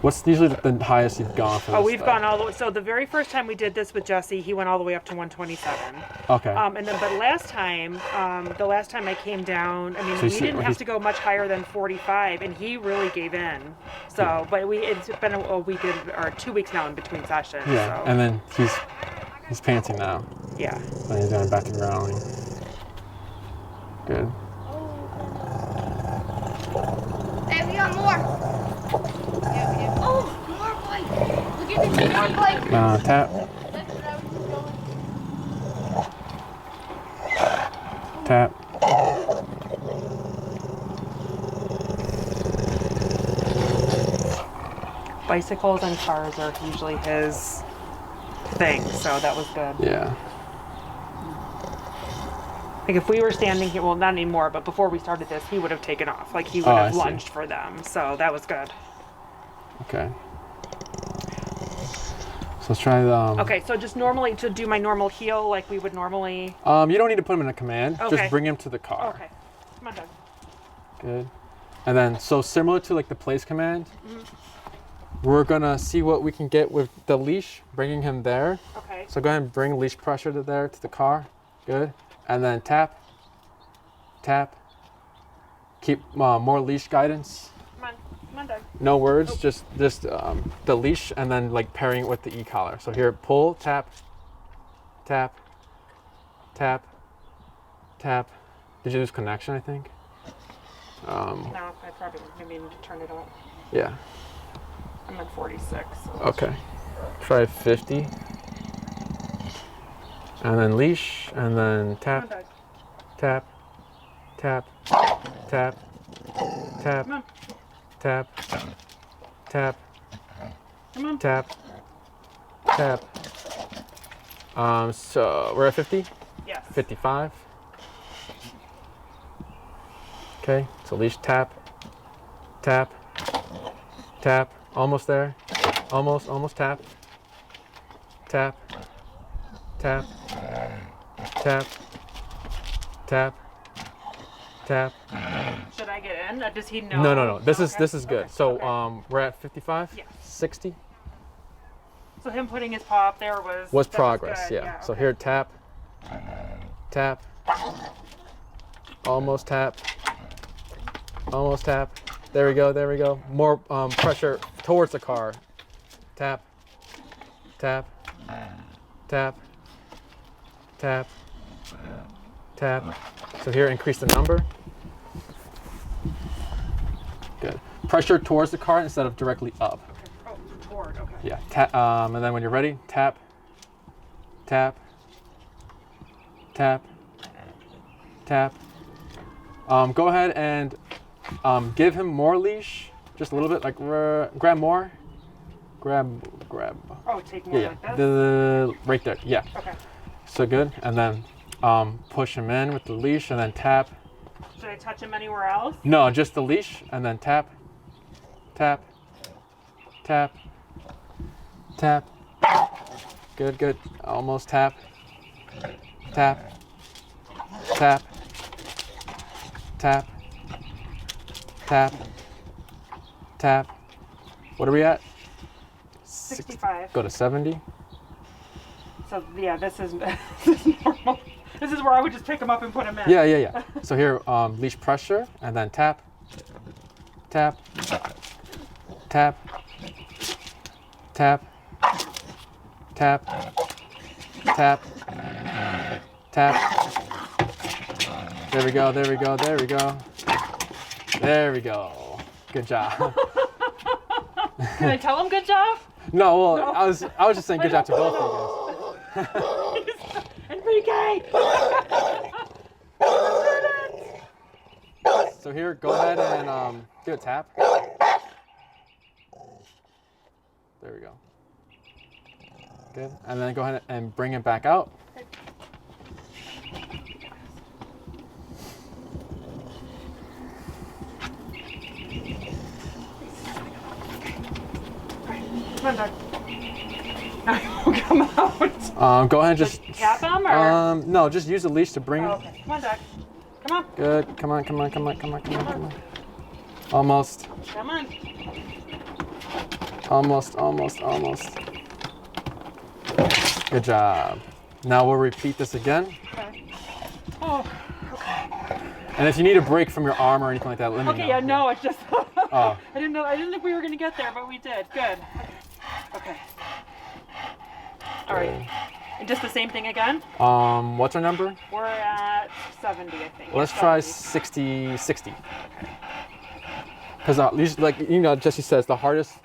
What's usually the highest you've gone for this we've stuff? gone all the way. So the very first time we did this with Jesse, he went all the way up to 127. Okay. And then, but last time, the last time I came down, I mean, So we didn't have to go much higher than 45, and he really gave in. So, but it's been a week or 2 weeks now in between sessions. Yeah, So. and then he's panting now. Yeah. And he's going back to growling. Good. Hey, we got more. Yeah, we do. Oh, more bike. Look at this more bike. Tap. Tap. Bicycles and cars are usually his thing, so that was good. Yeah. Like if we were standing here, well, not anymore, but before we started this, he would have taken off. Like he would have lunged for them, so that was good. Okay. So let's try the. Okay, so just normally to do my normal heel, like we would normally. You don't need to put him in a command. Okay. Just bring him to the car. Okay, come on, Doug. Good. And then, so similar to like the place command, we're gonna see what we can get with the leash, bringing him there. Okay. So go ahead and bring leash pressure to there to the car. Good. And then tap, tap. Keep more leash guidance. Come on, Doug. No words, just the leash, and then like pairing it with the e-collar. So here, pull, tap, tap, tap, tap. Did you lose connection? I think. No, I probably maybe need to turn it up. Yeah. I'm at 46. So Okay. Try 50. And then leash, and then come on, tap, Doug. tap, tap, tap, tap, Come on. tap, tap, Come on. tap, tap. So we're at 50? Yes. 55. Okay, so leash tap, tap, tap, almost there. Almost tap, tap, tap, tap, tap, tap. Should I get in? Does he know? No. This is good. Okay, So okay. we're at 55? Yeah. 60 So him putting his paw up there was that progress, good. yeah. So okay. here, tap, tap, almost tap, almost tap. There we go. More pressure towards the car. Tap, tap, tap, tap, tap. So here, increase the number. Good. Pressure towards the car instead of directly up. Oh, toward. Okay. Yeah. And then when you're ready, tap, tap, tap, tap. Go ahead and give him more leash, just a little bit, like grab more. Grab. Oh, take more Yeah, like this? right there. Yeah. Okay. So good. And then push him in with the leash, and then tap. Should I touch him anywhere else? No, just the leash, and then tap, tap, tap, tap. Good. Almost tap, tap, tap, tap, tap, tap. What are we at? 65. Go to 70. So yeah, this is this is normal. This is where I would just pick him up and put him in. Yeah. So here, leash pressure, and then tap, tap, tap, tap, tap, tap, tap. There we go. Good job. Can I tell him good job? No, well, I was just saying good job to both of you guys. Enrique! So here, go ahead and do a tap. There we go. Good. And then go ahead and bring it back out. Come on, Doug. No, he won't come out. Go ahead and just tap him, or? No, just use the leash to bring Oh, him. okay. Come on, Doug. Come on. Good. Come on. Almost. Come on. Almost, almost, almost. Good job. Now we'll repeat this again. Okay. Oh, okay. And if you need a break from your arm or anything like that, let me know. Okay, yeah, no, it's just, Oh. I didn't think we were gonna get there, but we did. Good. Okay. All right. And just the same thing again? What's our number? We're at 70, I think. Let's Yeah, try 70. 60. Because usually, like, you know, Jesse says the hardest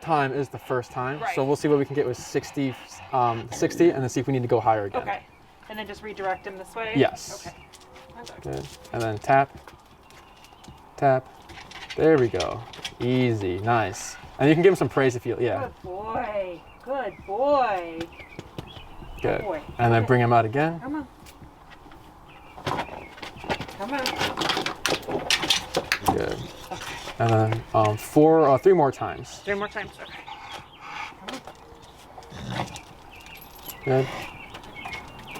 time is the first time. Right. So we'll see what we can get with 60, 60, and then see if we need to go higher again. Okay. And then just redirect him this way? Yes. Okay. Good. And then tap, tap. There we go. Easy. Nice. And you can give him some praise if you, yeah. Good boy. Good boy. Good. boy. And then bring him out again. Come on. Come on. Good. And then 3 more times. 3 more times. Okay. Come on. Good.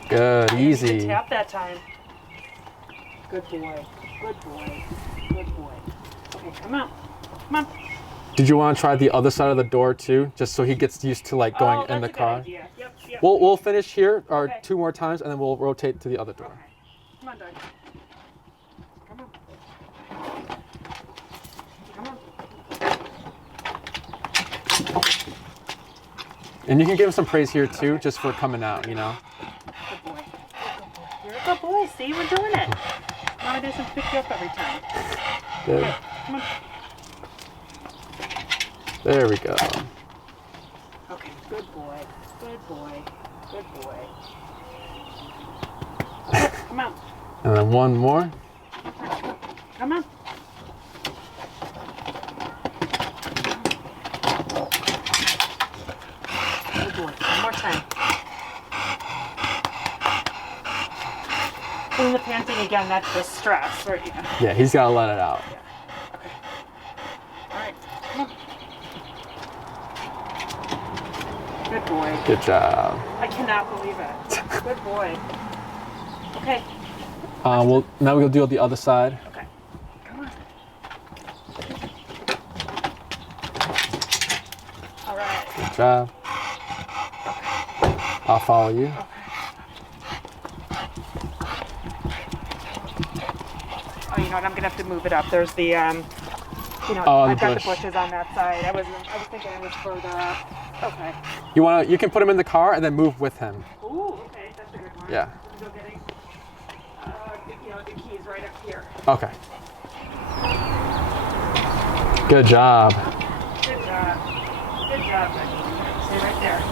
Good. Easy. Good tap that time. Good boy. Good boy. Good boy. Okay, come on. Come on. Did you want to try the other side of the door too, just so he gets used to like going in the car? Idea. Yep, yep. We'll finish here, or Okay. 2 more times, and then we'll rotate to the other door. Okay. Come on, Doug. Come on. Come on. And you can give him some praise here too, just for coming out, you know. Good boy. You're a good boy. See, we're doing it. Mama doesn't pick you up every time. Good. Okay, come on. There we go. Okay, good boy. Good boy. Good boy. Come on. And then 1 more. Come on. Good boy. 1 more time. And the panting again, that's the stress, right? Yeah. Yeah, he's got to let it out. Okay. All right. Come on. Good boy. Good job. I cannot believe it. Good boy. Okay. Now we'll do the other side. Okay. Come on. All right. Good job. I'll follow you. Oh, you know what? I'm gonna have to move it up. There's the, I've got the bush. bushes on that side. I was thinking it was further up. Okay. You can put him in the car and then move with him. Ooh, okay, that's a good one. Yeah. I'm gonna go getting, the keys right up here. Okay. Good job. Good job. Good job, Becky. Stay right there.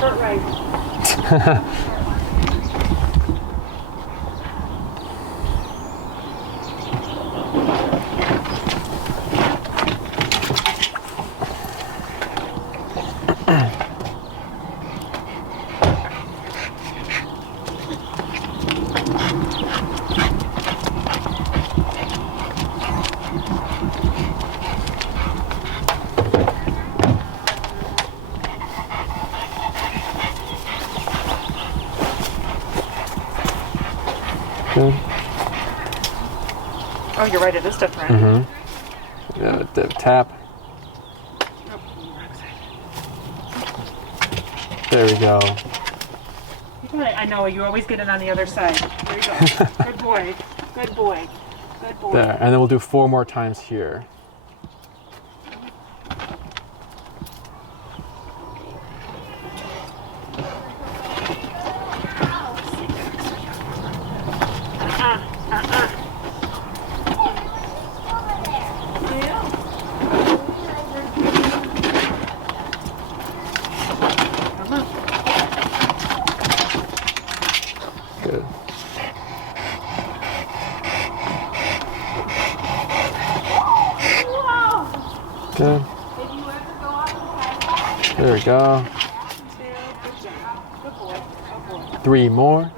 Short right. Good. Oh, you're right. It is different. Mm-hmm. Yeah, tap. There we go. I know. You always get it on the other side. There you go. Good boy. Good boy. Good boy. There, and then we'll do 4 more times here. Good. Good. There we go. 3 more.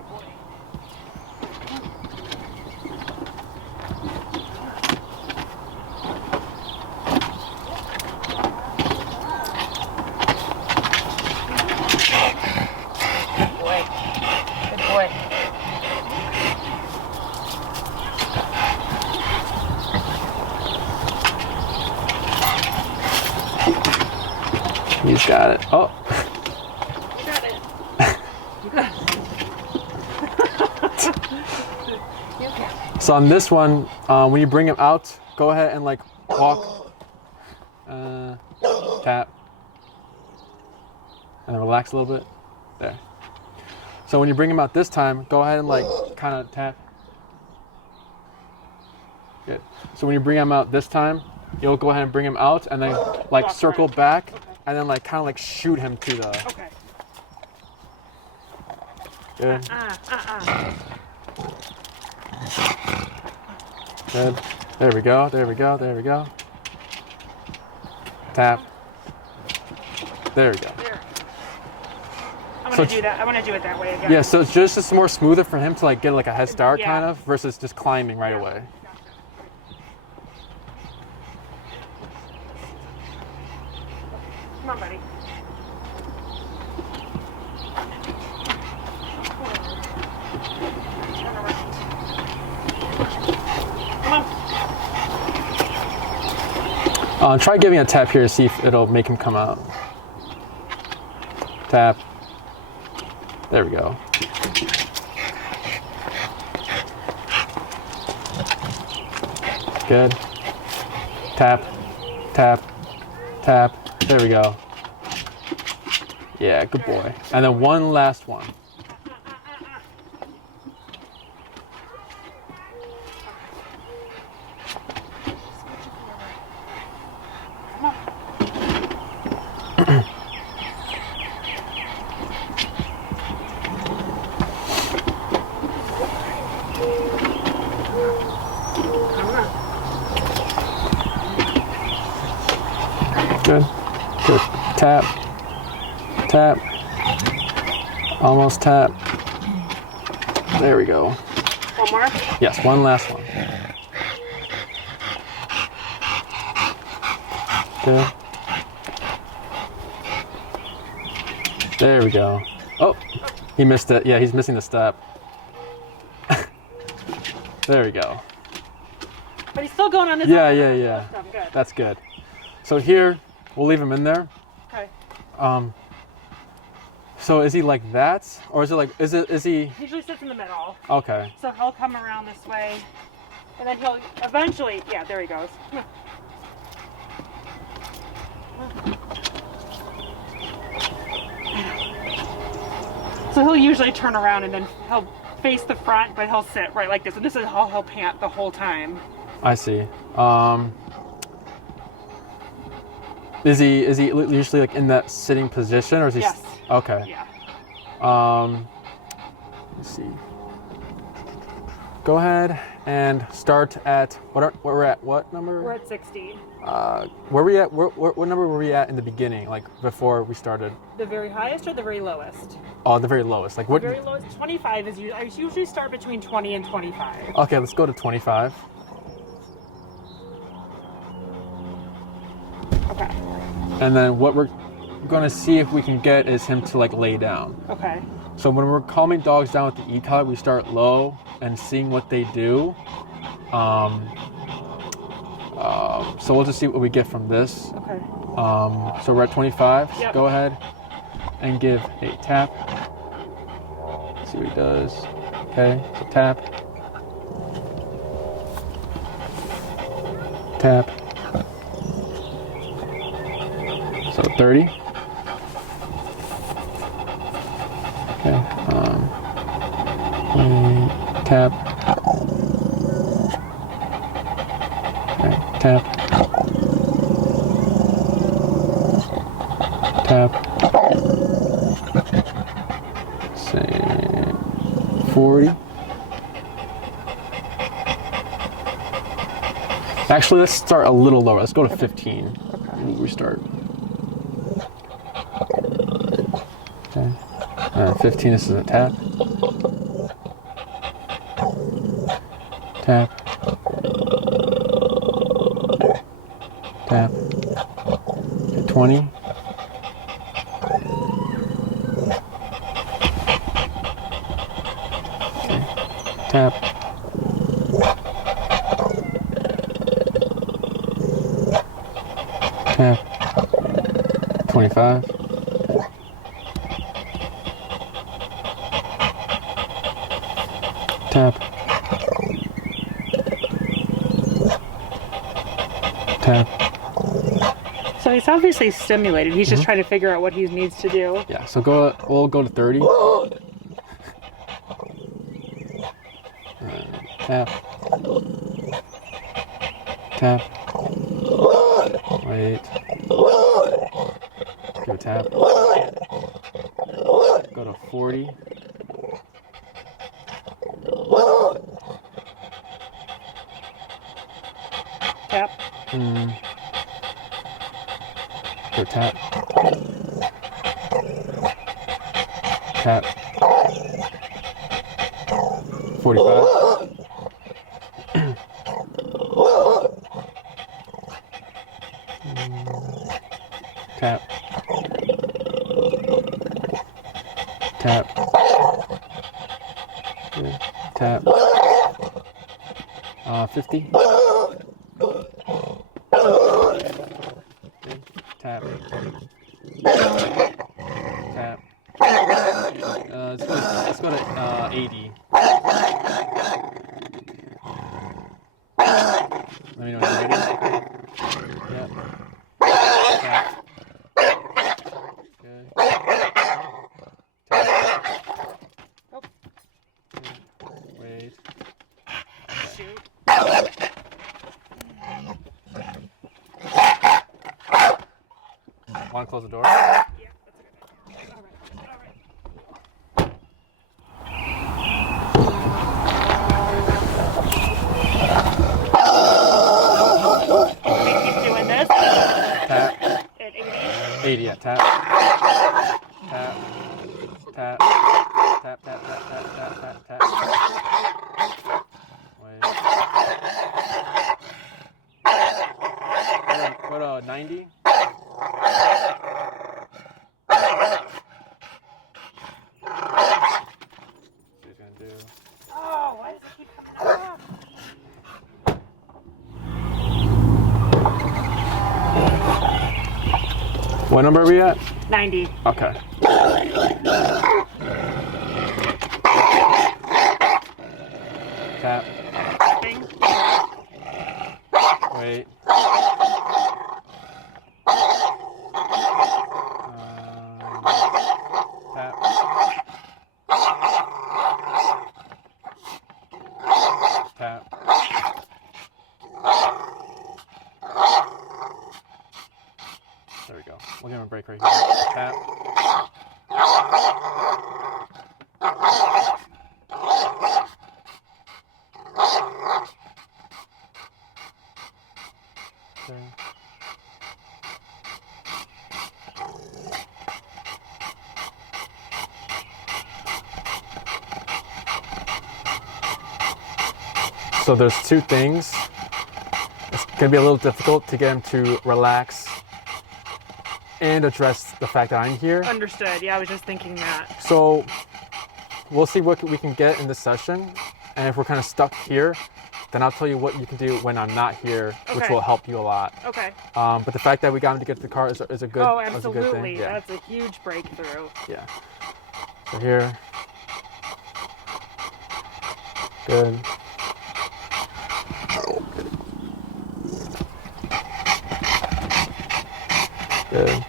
Good boy. He's got it. Oh. You got it. You got it. So on this one, when you bring him out, go ahead and like walk, tap, and then relax a little bit. There. So when you bring him out this time, go ahead and like kind of tap. Good. So when you bring him out this time, you'll go ahead and bring him out and then like Walk circle around. back Okay. and then like kind of like shoot him to the. Okay. Good. Uh-uh. Good. There we go. There we go. There we go. Tap. There we go. There. I'm So gonna it's- do that. I'm gonna do it that way again. Yeah, so it's just more smoother for him to like get like a head start Yeah. kind of versus just climbing right away. Come on, buddy. Come on. Try giving a tap here to see if it'll make him come out. Tap. There we go. Good. Tap, tap, tap. There we go. Yeah, good boy. And then one last one. Good. Good. Tap. Tap. Almost tap. There we go. One more. Yes, one last one. Good. There we go. Oh, he missed it. Yeah, he's missing the step. There we go. But he's still going on this. Yeah, other yeah, one. yeah. That's good. That's good. So here, we'll leave him in there. Okay. So is he like that, or is it like is he? He usually sits in the middle. Okay. So he'll come around this way, and then he'll eventually. Yeah, there he goes. Come on. So he'll usually turn around and then he'll face the front, but he'll sit right like this, and this is how he'll pant the whole time. I see. Is he usually like in that sitting position, or is he? Yes. Okay. Yeah. Let's see. Go ahead and start at what we're at. What number? We're at 60. Where we at? What number were we at in the beginning? Like before we started? The very highest or the very lowest? Oh, the very lowest. Like what? The very lowest, 25 is. I usually start between 20 and 25. Okay, let's go to 25. Okay. And then what we're gonna see if we can get is him to like lay down. Okay. So when we're calming dogs down with the e-collar, we start low and seeing what they do. So we'll just see what we get from this. Okay. So we're at 25. Yep. Go ahead and give a tap. See what he does. Okay, so tap. Tap. So 30. Okay. Tap. Okay, tap. Tap. Say 40. Actually, let's start a little lower. Let's go to 15. Okay. We'll restart. Okay. 15, this is a tap. Tap. Tap. Okay, 20. Okay. Tap. Tap. 25. Tap. Tap. So he's obviously stimulated. He's just trying to figure out what he needs to do. Yeah, so we'll go to 30. Tap. Tap. Wait. Give a tap. Go to 40. Tap. Go tap. Tap. 45. Tap. Tap. Good. Tap. 50. Okay. Tap. Tap. Let's go to 80. Let me know when you're ready. Yep. Tap. Good. Tap. Wait. Shoot. Want to close the door? Yeah, that's a good idea. All right. Okay, keep doing this. Tap. At 80. 80, yeah. Tap. Tap. Tap. Tap, tap, tap, tap, tap, tap, tap. Wait. Go to 90. She's gonna do. Oh, why does it keep coming up? What number are we at? 90. Okay. Tap. Thing. Wait. Tap. Tap. There we go. We'll give him a break right here. Tap. Okay. So there's two things. It's gonna be a little difficult to get him to relax and address the fact that I'm here. Understood. Yeah, I was just thinking that. So we'll see what we can get in this session. And if we're kind of stuck here, then I'll tell you what you can do when I'm not here, which Okay. will help you a lot. Okay. But the fact that we got him to get to the car is a good, Oh, is a good absolutely. thing. Yeah. That's a huge breakthrough. Yeah. So here. Good. Good.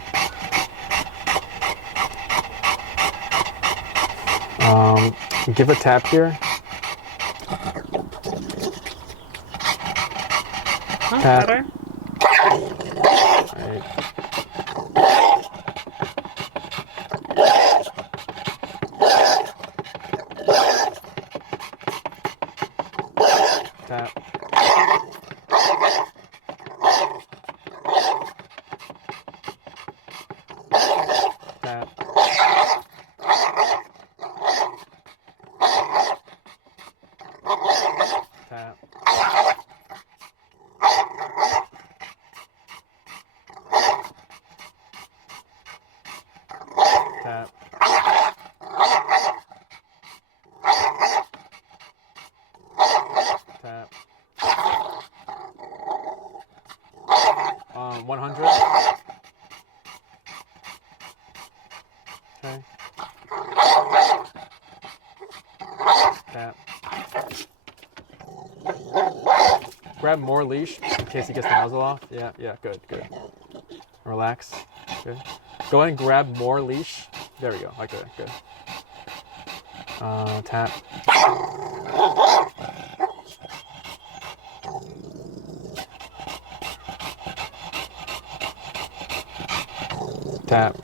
Give a tap here. Oh, Tap. better. Right. Tap. 100. Okay. Tap. Grab more leash in case he gets the muzzle off. Yeah, good. Relax. Good. Go ahead and grab more leash. There we go. Like that. Good. Tap. Tap.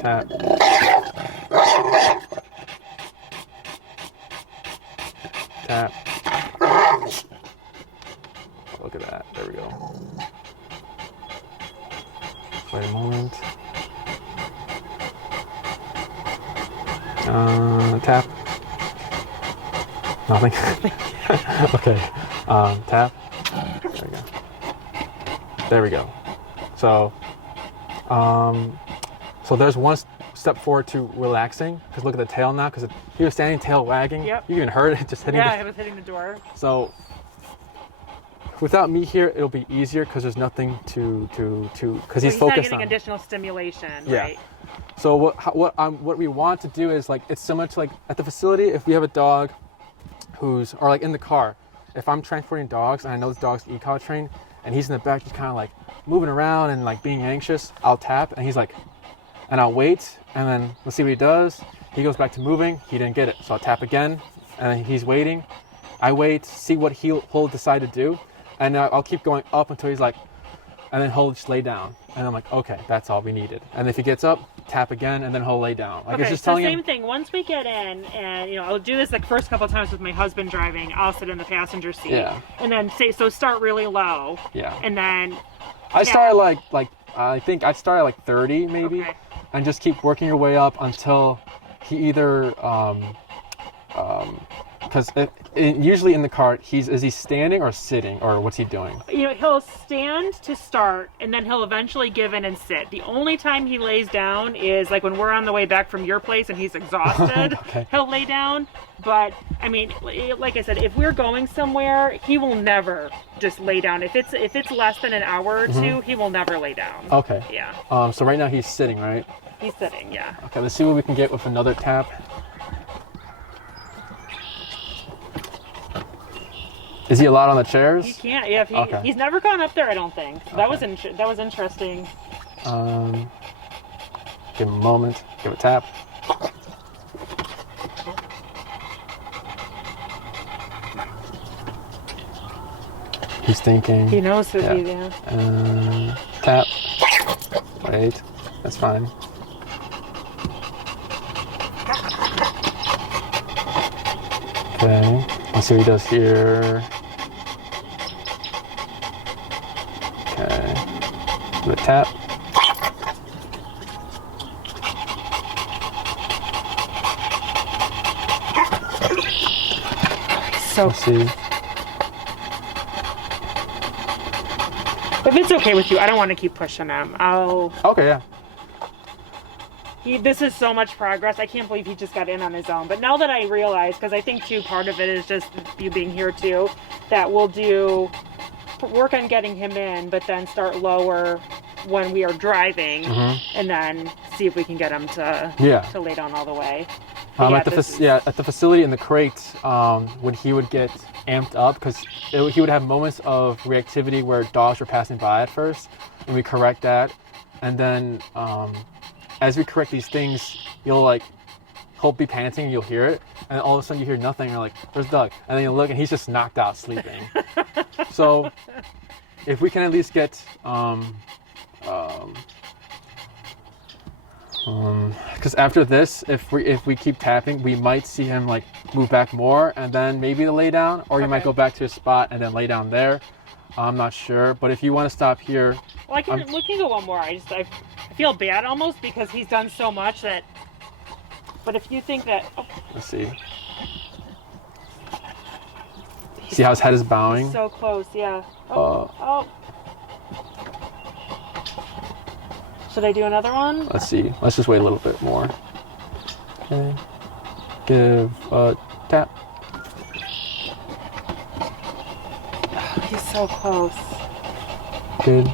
Tap. Tap. Look at that. There we go. Wait a moment. Tap. Nothing. Okay. Tap. There we go. There we go. So, so there's one step forward to relaxing. Because look at the tail now. Because he was standing, tail wagging. Yep. You even heard it just hitting. Yeah, it was hitting the door. So, without me here, it'll be easier because there's nothing to because he's focused not getting on additional stimulation, Yeah. right? So what we want to do is like it's similar to like at the facility if we have a dog who's or like in the car, if I'm transporting dogs and I know this dog's e-collar trained and he's in the back just kind of like moving around and like being anxious, I'll tap and he's like, and I'll wait and then let's see what he does. He goes back to moving. He didn't get it, so I'll tap again and he's waiting. I wait, see what he'll decide to do, and I'll keep going up until he's like, and then he'll just lay down. And I'm like, okay, that's all we needed. And if he gets up, tap again, and then he'll lay down. Like okay, it's just so telling same him. thing. Once we get in, and I'll do this like first couple times with my husband driving. I'll sit in the passenger seat, Yeah. and then start really low. Yeah. And then. I started like I think I started like 30 maybe, Okay. and just keep working your way up until he either because usually in the cart is he standing or sitting or what's he doing? He'll stand to start, and then he'll eventually give in and sit. The only time he lays down is like when we're on the way back from your place and he's exhausted. Okay. He'll lay down. But I mean, like I said, if we're going somewhere, he will never just lay down. If it's less than an hour or two, he will never lay down. Okay. Yeah. So right now he's sitting, right? He's sitting. Yeah. Okay. Let's see what we can get with another tap. Is he allowed on the chairs? He can't. Yeah. Okay. He's never gone up there. I don't think. So that Okay. was that was interesting. Give him a moment. Give it a tap. He's thinking. He knows that Yeah. Tap. Wait. That's fine. Okay. Let's see what he does here. Okay. Give it a tap. So Let's see. if it's okay with you, I don't want to keep pushing him. Okay, yeah. This is so much progress. I can't believe he just got in on his own. But now that I realize, because I think too, part of it is just you being here too, that we'll work on getting him in, but then start lower when we are driving, and then see if we can get him to lay down all the way. At the facility in the crate, when he would get amped up, because he would have moments of reactivity where dogs were passing by at first, and we correct that, and then as we correct these things, he'll be panting, you'll hear it, and all of a sudden you hear nothing, and you're like, where's Doug? And then you look, and he's just knocked out sleeping. So if we can at least get because after this, if we keep tapping, we might see him like move back more, and then maybe lay down, or you might go back to his spot and then lay down there. I'm not sure, but if you want to stop here, well, we can go one more. I feel bad almost because he's done so much that. But if you think that, let's see. See how his head is bowing? So close, yeah. Should I do another one? Let's see. Let's just wait a little bit more. Okay. Give a tap. so close. Good.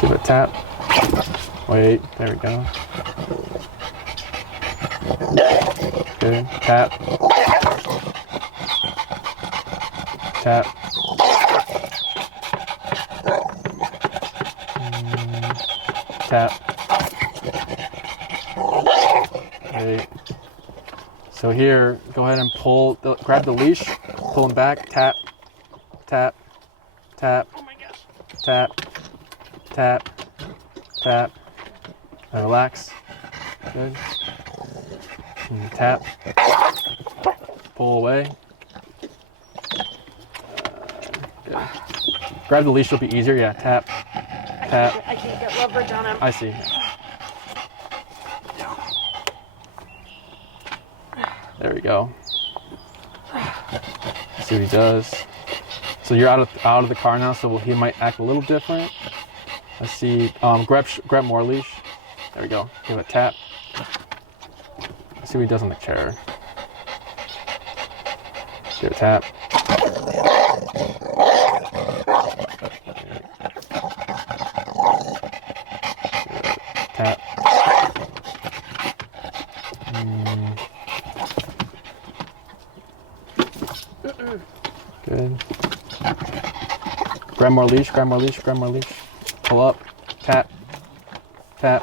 Give it a tap. Wait, there we go. Good. Tap. Tap. Tap. Great. So here, go ahead and pull, grab the leash, pull him back, tap, tap, tap, Oh my gosh. tap, tap, tap, and relax. Good. And tap, pull away. Good. Grab the leash, it'll be easier. Yeah, tap, tap. I can't get leverage on him. I see. There we go. See what he does. So you're out of the car now, so he might act a little different. Let's see. Grab more leash. There we go. Give it a tap. Let's see what he does on the chair. Give it a tap. Tap. Good. Grab more leash, grab more leash, grab more leash. Pull up. Tap. Tap.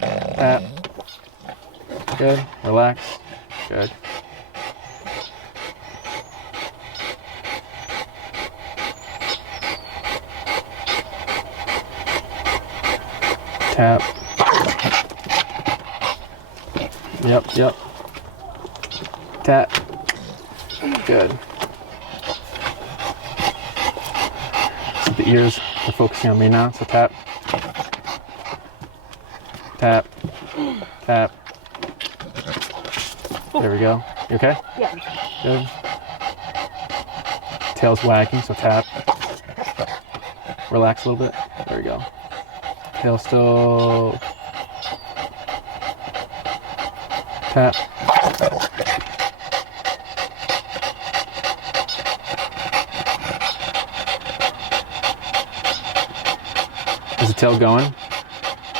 Tap. Good. Relax. Good. Tap. Yep. Tap. Good. So the ears are focusing on me now, so tap. Tap. Tap. There we go. You okay? Yeah. Good. Tail's wagging, so tap. Relax a little bit. There we go. Tail still. Tap. Is the tail going?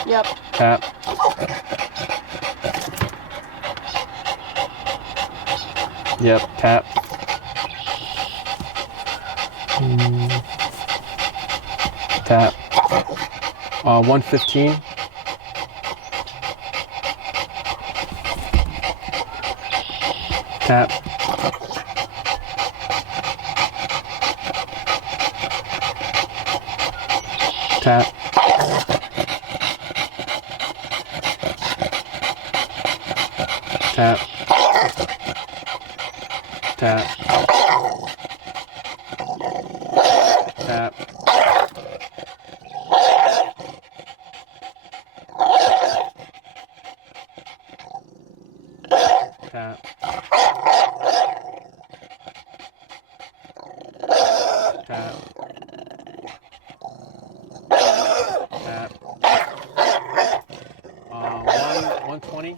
Yep. Tap. Yep, tap. Tap. 115. Tap. Tap. Tap. Tap. Tap. Tap. Tap. Tap. 120.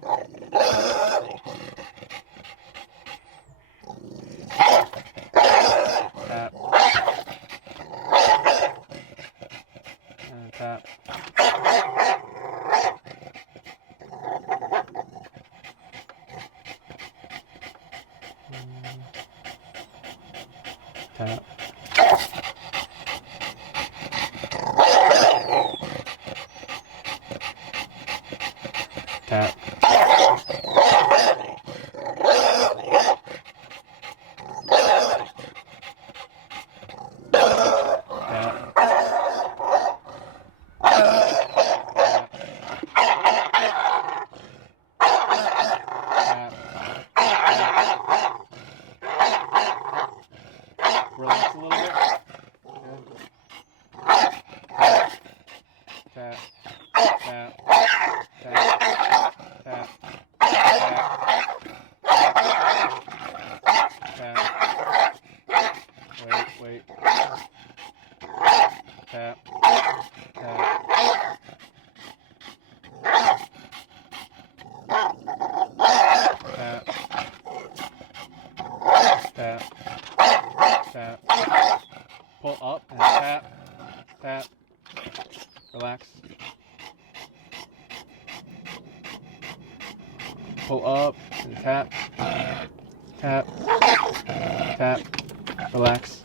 Tap. And tap. Tap. Tap. Relax. Pull up and tap. Tap. Tap. Relax.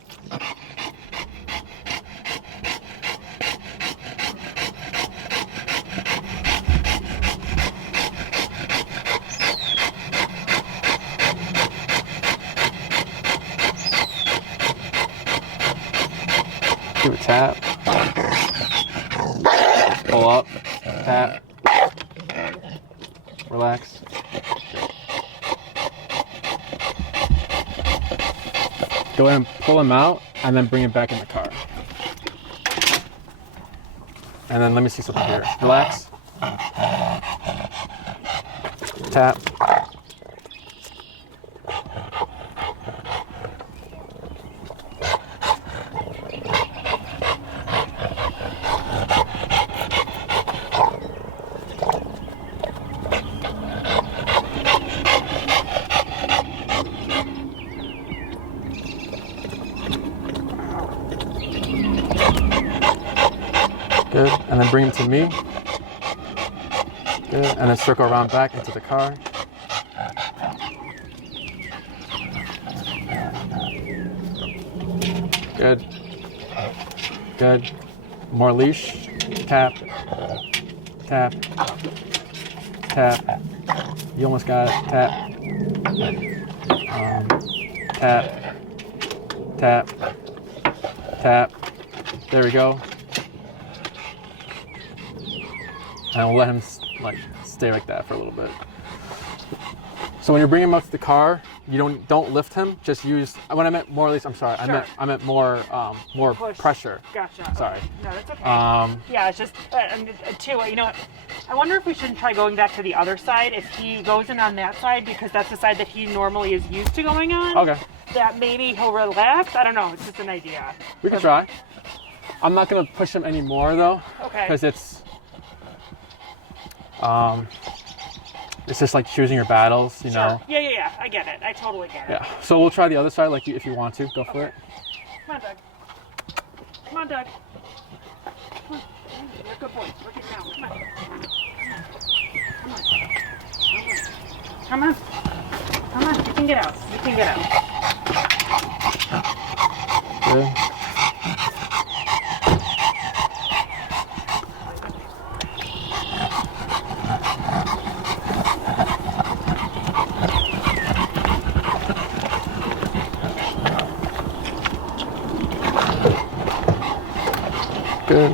Do a tap. Pull up. Tap. Relax. Go ahead and pull him out and then bring him back in the car. And then let me see something here. Relax. Tap. Good, and then bring him to me. Good, and then circle around back into the car. Good. Good. More leash. Tap. Tap. Tap. You almost got it. Tap. Tap. Tap. Tap. There we go. And we'll let him like stay like that for a little bit. So when you're bringing him up to the car, you don't lift him. Just use. When I meant more, at least I'm sorry. Sure. I meant more Push. pressure. Gotcha. Sorry. Okay. No, that's okay. Yeah, it's just too. You know what? I wonder if we shouldn't try going back to the other side. If he goes in on that side, because that's the side that he normally is used to going on. Okay. That maybe he'll relax. I don't know. It's just an idea. We can try. I'm not gonna push him anymore though. Okay. Because it's just like choosing your battles, you know. Yeah. I get it. I totally get it. Yeah. So we'll try the other side, like if you want to, go for it. Come on, Doug. Come on, Doug. Come on. You're a good boy. Look at now. Come on. Come on. Come on. You can get out. You can get out. Good. Good.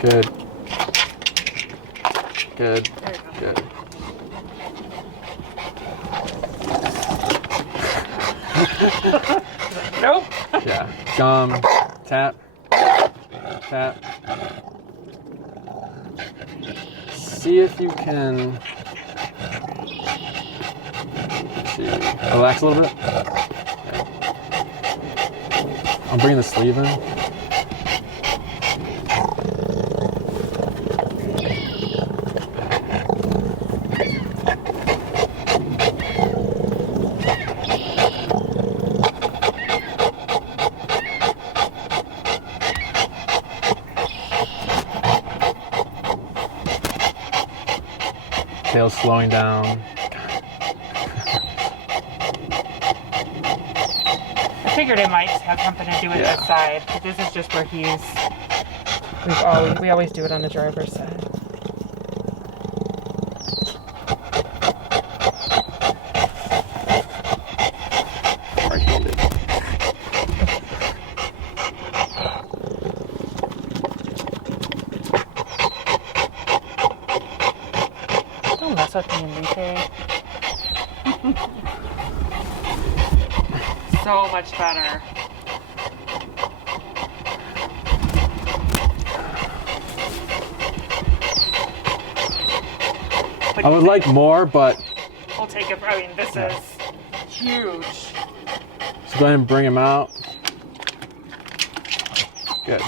Good. Good. Good. Nope. Yeah. Tap. Tap. See if you can. Let's see. Relax a little bit. I'm bringing the sleeve in. Tail's slowing down. I figured it might have something to do with this side, but this is just where we always do it on the driver's side. Right-handed. Don't mess with me, Enrique. So much better. I would like more, but We'll take it. I mean, this is huge. so go ahead and bring him out. Good.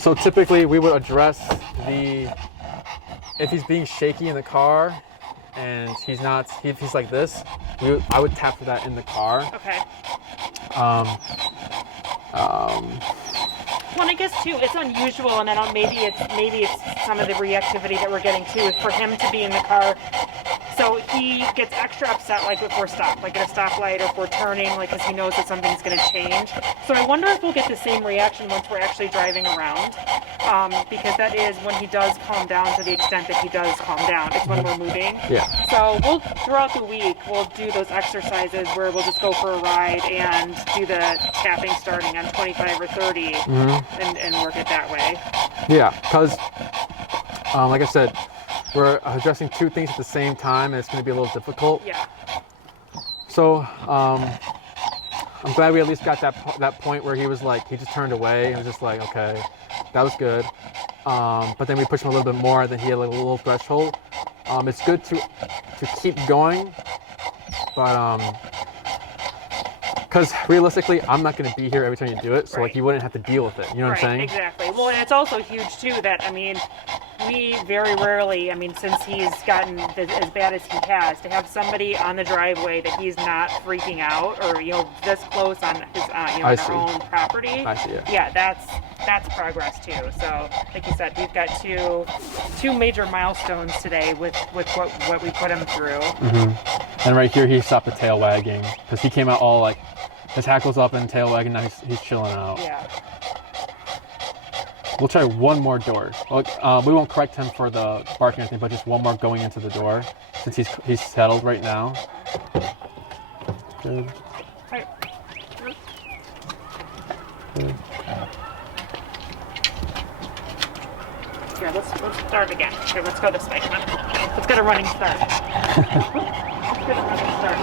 So typically we would address if he's being shaky in the car and if he's like this, I would tap for that in the car. Okay. Well, and I guess too, it's unusual, and then maybe it's some of the reactivity that we're getting too, is for him to be in the car. So he gets extra upset, like if we're stopped, like at a stoplight, or if we're turning, like because he knows that something's going to change. So I wonder if we'll get the same reaction once we're actually driving around, because that is when he does calm down to the extent that he does calm down. It's when we're moving. Yeah. So we'll throughout the week we'll do those exercises where we'll just go for a ride and do the tapping starting on 25 or 30, and work it that way. Yeah, because like I said, we're addressing two things at the same time, and it's going to be a little difficult. Yeah. So I'm glad we at least got that point where he was like, he just turned away and was just like, okay, that was good. But then we pushed him a little bit more, then he had like a little threshold. It's good to keep going, but because realistically, I'm not going to be here every time you do it, so like you wouldn't have to deal with it. You know what I'm saying? Exactly. Well, and it's also huge too that, I mean, we very rarely, I mean, since he's gotten as bad as he has, to have somebody on the driveway that he's not freaking out, or this close on his on our own property. I see it. Yeah, that's progress too. So, like you said, we've got two major milestones today with what we put him through. And right here, he stopped the tail wagging because he came out all like his hackles up and tail wagging. Now he's chilling out. Yeah. We'll try one more door. We won't correct him for the barking or anything, but just one more going into the door since he's settled right now. Good. Right. Good. Here, let's start again. Here, let's go this way. Come on. Let's get a running start. Let's get a running start.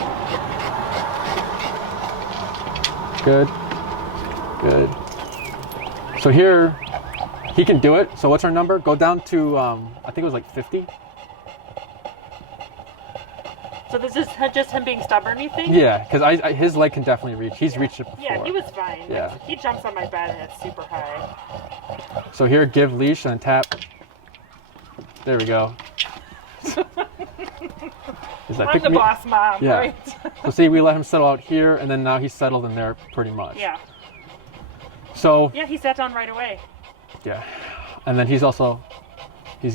Good. Good. So here, he can do it. So what's our number? Go down to, I think it was like 50. So this is just him being stubborn, you think? Yeah, because his leg can definitely reach. He's reached it before. Yeah, he was fine. Yeah. Like, he jumps on my bed and it's super high. So here, give leash and tap. There we go. I'm the boss mom, yeah. right? So see, we let him settle out here, and then now he's settled in there pretty much. Yeah. So. Yeah, he sat down right away. Yeah, and then he's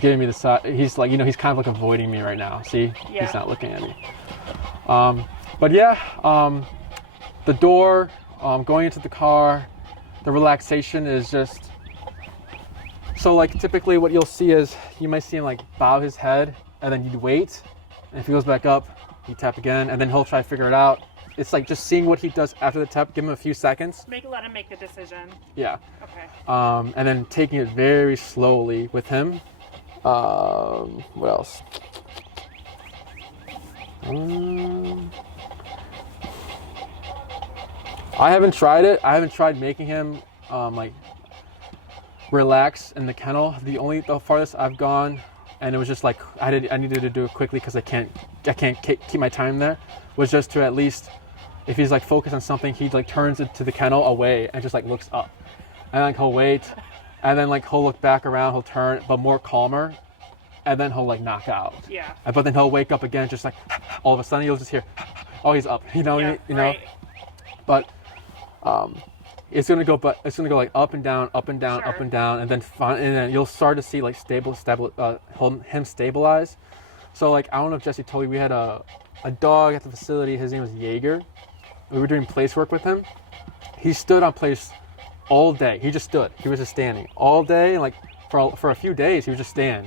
giving me the side. He's like, he's kind of like avoiding me right now. See, yeah. He's not looking at me. But yeah, the door, going into the car, the relaxation is just. So like typically what you'll see is you might see him like bow his head, and then you'd wait, and if he goes back up, you tap again, and then he'll try to figure it out. It's like just seeing what he does after the tap. Give him a few seconds. Let him make the decision. Yeah. Okay. And then taking it very slowly with him. What else? I haven't tried it. I haven't tried making him like relax in the kennel. The farthest I've gone, and it was just like I needed to do it quickly because I can't keep my time there. Was just to at least, if he's like focused on something, he like turns it to the kennel away and just like looks up, and like he'll wait, and then like he'll look back around, he'll turn, but more calmer, and then he'll like knock out. Yeah. But then he'll wake up again, just like all of a sudden you'll just hear, oh, he's up. Yeah, Right. But it's gonna go like up and down, up and down, Sure. up and down, and then you'll start to see like him stabilize. So like I don't know if Jesse told you, we had a dog at the facility. His name was Jaeger. We were doing place work with him. He stood on place all day. He just stood. He was just standing all day, and like for a few days he would just stand,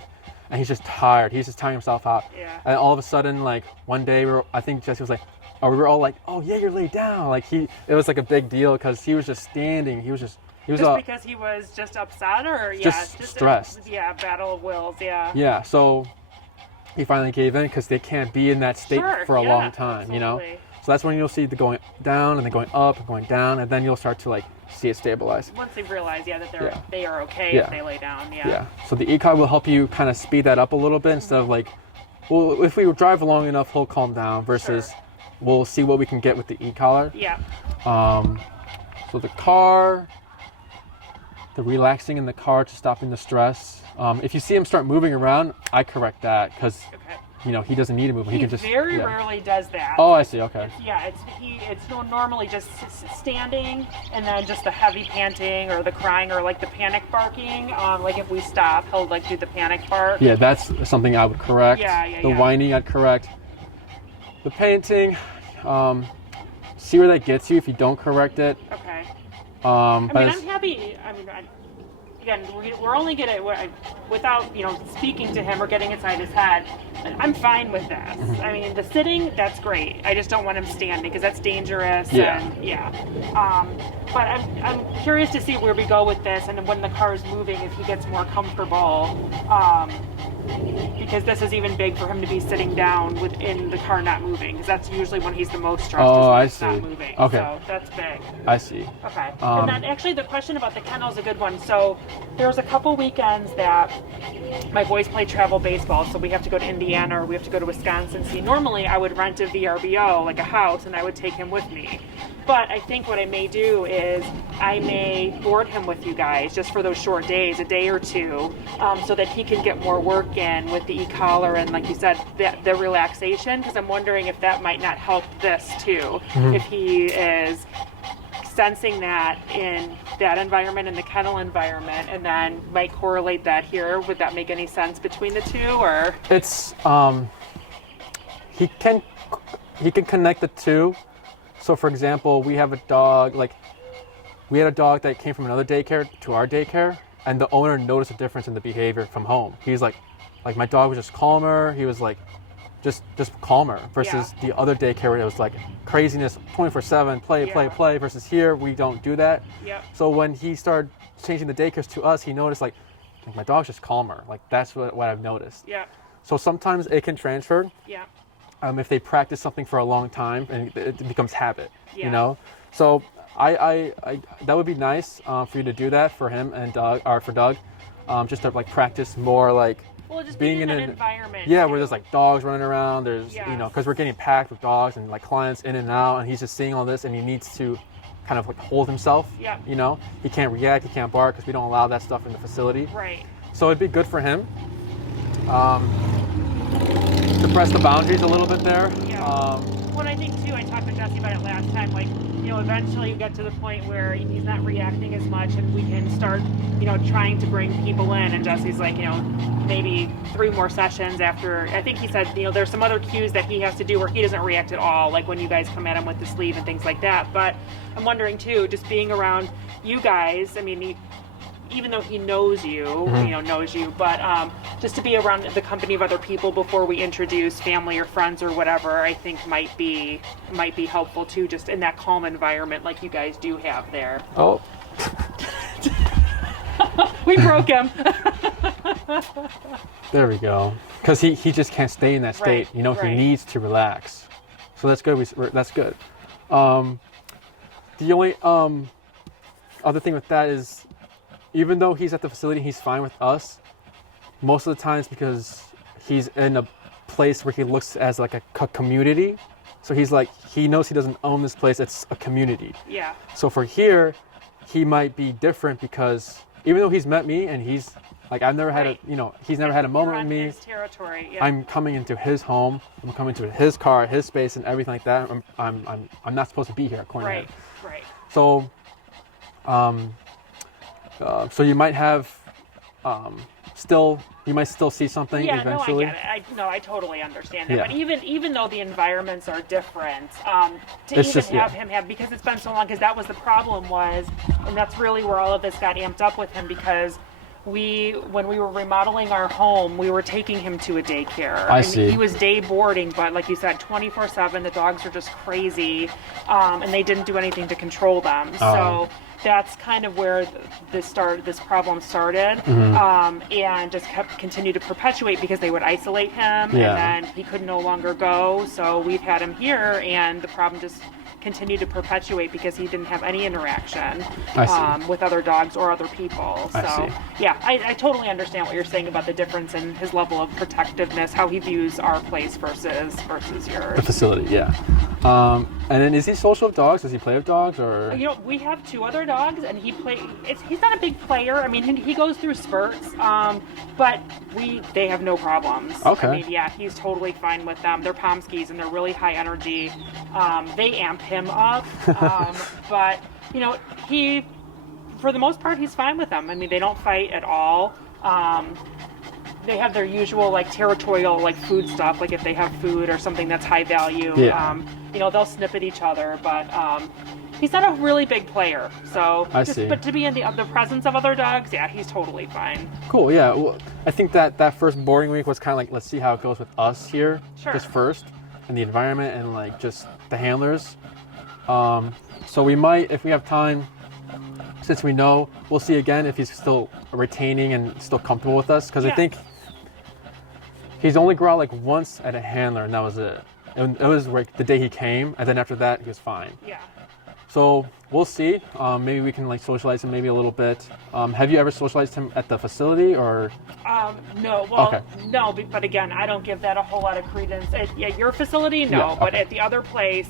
and he's just tired. He's just tiring himself out. Yeah. And all of a sudden, like one day, I think Jesse was like, we were all like, oh Jaeger, lay down. Like it was like a big deal because he was just standing. He was just because he was just upset, or just stressed. Battle of wills. Yeah. Yeah. So he finally gave in because they can't be in that state for a long time, absolutely. So that's when you'll see the going down and then going up and going down, and then you'll start to like see it stabilize. Once they realize, that they are okay if they lay down. Yeah. So the ECOG will help you kind of speed that up a little bit instead of like, well, if we drive long enough, he'll calm down versus we'll see what we can get with the e-collar. Yeah. So the car, the relaxing in the car to stopping the stress. If you see him start moving around, I correct that because he doesn't need to move. He can just very rarely does that. Oh, I see. Okay. It's normally just standing, and then just the heavy panting or the crying or like the panic barking. Like if we stop, he'll like do the panic bark. Yeah, that's something I would correct. The whining I'd correct. The painting, see where that gets you if you don't correct it. Okay. I'm happy. Again, we're only gonna, without speaking to him or getting inside his head, I'm fine with that. I mean, the sitting, that's great. I just don't want him standing because that's dangerous. Yeah. But I'm curious to see where we go with this, and when the car is moving, if he gets more comfortable. Because this is even big for him to be sitting down within the car not moving, because that's usually when he's the most stressed. Oh, I he's see. Not moving. Okay. So that's big. I see. Okay. And then actually the question about the kennel is a good one. So there was a couple weekends that my boys play travel baseball, so we have to go to Indiana or we have to go to Wisconsin. See, normally I would rent a VRBO, like a house, and I would take him with me. But I think what I may do is I may board him with you guys just for those short days, a day or two, so that he can get more work in with the e-collar and, like you said, the relaxation, because I'm wondering if that might not help this too. If he is sensing that in that environment, in the kennel environment, and then might correlate that here. Would that make any sense between the two, or? It's, he can connect the two. So for example, we have a dog, we had a dog that came from another daycare to our daycare, and the owner noticed a difference in the behavior from home. He's like my dog was just calmer. He was like, just calmer versus the other daycare where it was like craziness, 24/7, play, versus here, we don't do that. Yep. So when he started changing the daycares to us, he noticed like my dog's just calmer. Like that's what I've noticed. Yeah. So sometimes it can transfer. Yeah. If they practice something for a long time and it becomes habit, Yeah. So I that would be nice for you to do that for him and Doug, or for Doug, just to like practice more like just being in an environment. Yeah, where there's like dogs running around. There's Yes. because we're getting packed with dogs and like clients in and out, and he's just seeing all this, and he needs to kind of like hold himself. Yeah. He can't react, he can't bark because we don't allow that stuff in the facility. Right. So it'd be good for him. To press the boundaries a little bit there. Yeah. Well, I think too, I talked to Jesse about it last time, like, eventually you get to the point where he's not reacting as much and we can start, trying to bring people in, and Jesse's like, maybe 3 more sessions after, I think he said, there's some other cues that he has to do where he doesn't react at all, like when you guys come at him with the sleeve and things like that. But I'm wondering too, just being around you guys, I mean, even though he knows you, but just to be around the company of other people before we introduce family or friends or whatever, I think might be helpful too, just in that calm environment like you guys do have there. Oh. We broke him. There we go. Because he just can't stay in that state. Right, He needs to relax. So that's good. That's good. The only other thing with that is, even though he's at the facility, he's fine with us. Most of the times because he's in a place where he looks as like a community. So he's like, he knows he doesn't own this place. It's a community. Yeah. So for here, he might be different because even though he's met me and he's like, I've never had he's never had a moment with me. His territory. Yeah. I'm coming into his home. I'm coming to his car, his space, and everything like that. I'm not supposed to be here according to him. Right. So, so you might have you might still see something eventually. No, I get it. I totally understand that. Yeah. But even though the environments are different, It's just, have him have, because it's been so long, because that was the problem was, and that's really where all of this got amped up with him, because when we were remodeling our home, we were taking him to a daycare. I see. He was day boarding, but like you said, 24/7, the dogs are just crazy, and they didn't do anything to control them. So that's kind of where this problem started, and just continued to perpetuate because they would isolate him, and then he could no longer go. So we've had him here, and the problem just continued to perpetuate because he didn't have any interaction I see. with other dogs or other people. So I see. yeah, I totally understand what you're saying about the difference in his level of protectiveness, how he views our place versus yours. The facility, yeah. And then is he social with dogs? Does he play with dogs or? You know, we have 2 other dogs, and he's not a big player. I mean, he goes through spurts, but they have no problems. Okay. I mean, yeah, he's totally fine with them. They're Pomskis, and they're really high energy. They amp him up, but you know, for the most part, he's fine with them. I mean, they don't fight at all. They have their usual like territorial like food stuff, like if they have food or something that's high value, you know, they'll snip at each other, but he's not a really big player. So but to be in the presence of other dogs, yeah, he's totally fine. Cool, yeah. Well, I think that first boarding week was kind of like, let's see how it goes with us here, just first, and the environment and like just the handlers. So we might, if we have time, since we know, we'll see again if he's still retaining and still comfortable with us, because I think he's only growled like once at a handler, and that was it. It was like the day he came, and then after that, he was fine. Yeah. So we'll see. Maybe we can like socialize him maybe a little bit. Have you ever socialized him at the facility or? No. Well, no. But again, I don't give that a whole lot of credence. At your facility, no. But at the other place,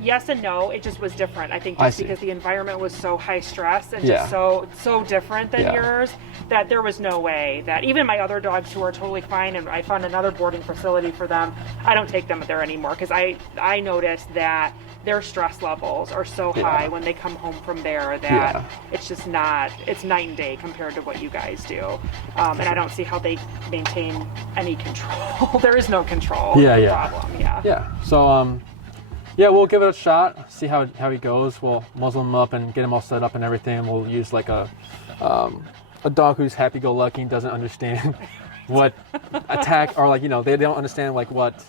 yes and no. It just was different. I think just because the environment was so high stress and just so different than yours, that there was no way that even my other dogs who are totally fine, and I found another boarding facility for them, I don't take them there anymore, because I noticed that their stress levels are so high when they come home from there that it's just not, it's night and day compared to what you guys do. And I don't see how they maintain any control. There is no control problem. Yeah. So yeah, we'll give it a shot, see how he goes. We'll muzzle him up and get him all set up and everything. We'll use like a dog who's happy-go-lucky and doesn't understand what attack, or like, you know, they don't understand like what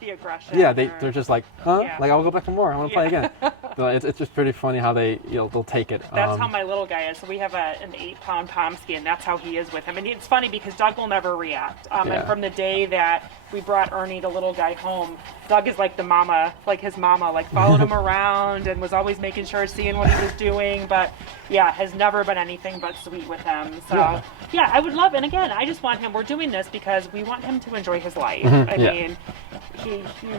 the aggression. Yeah, they're just like, huh? Like, I'll go back for more. I want to play again. But it's just pretty funny how they'll take it. That's how my little guy is. So we have an 8-pound Pomsky, and that's how he is with him. And it's funny because Doug will never react. And from the day that we brought Ernie, the little guy, home, Doug is like his mama, like followed him around and was always making sure, seeing what he was doing. But yeah, has never been anything but sweet with him. So yeah, I would love, and again, I just want him, we're doing this because we want him to enjoy his life. I mean,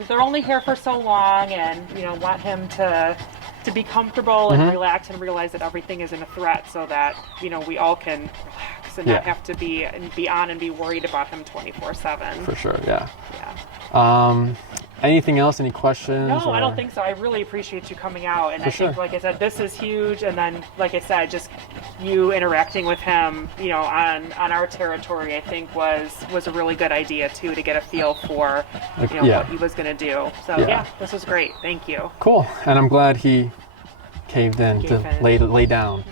they're only here for so long, and you know, want him to be comfortable and relax and realize that everything isn't a threat, so that, you know, we all can relax and not have to be on and be worried about him 24/7. For sure, anything else? Any questions? No, I don't think so. I really appreciate you coming out, and think, like I said, this is huge. And then, like I said, just you interacting with him, you know, on our territory, I think was a really good idea too, to get a feel for, you know, what he was going to do. So this was great. Thank you. Cool, and I'm glad he caved in to lay down.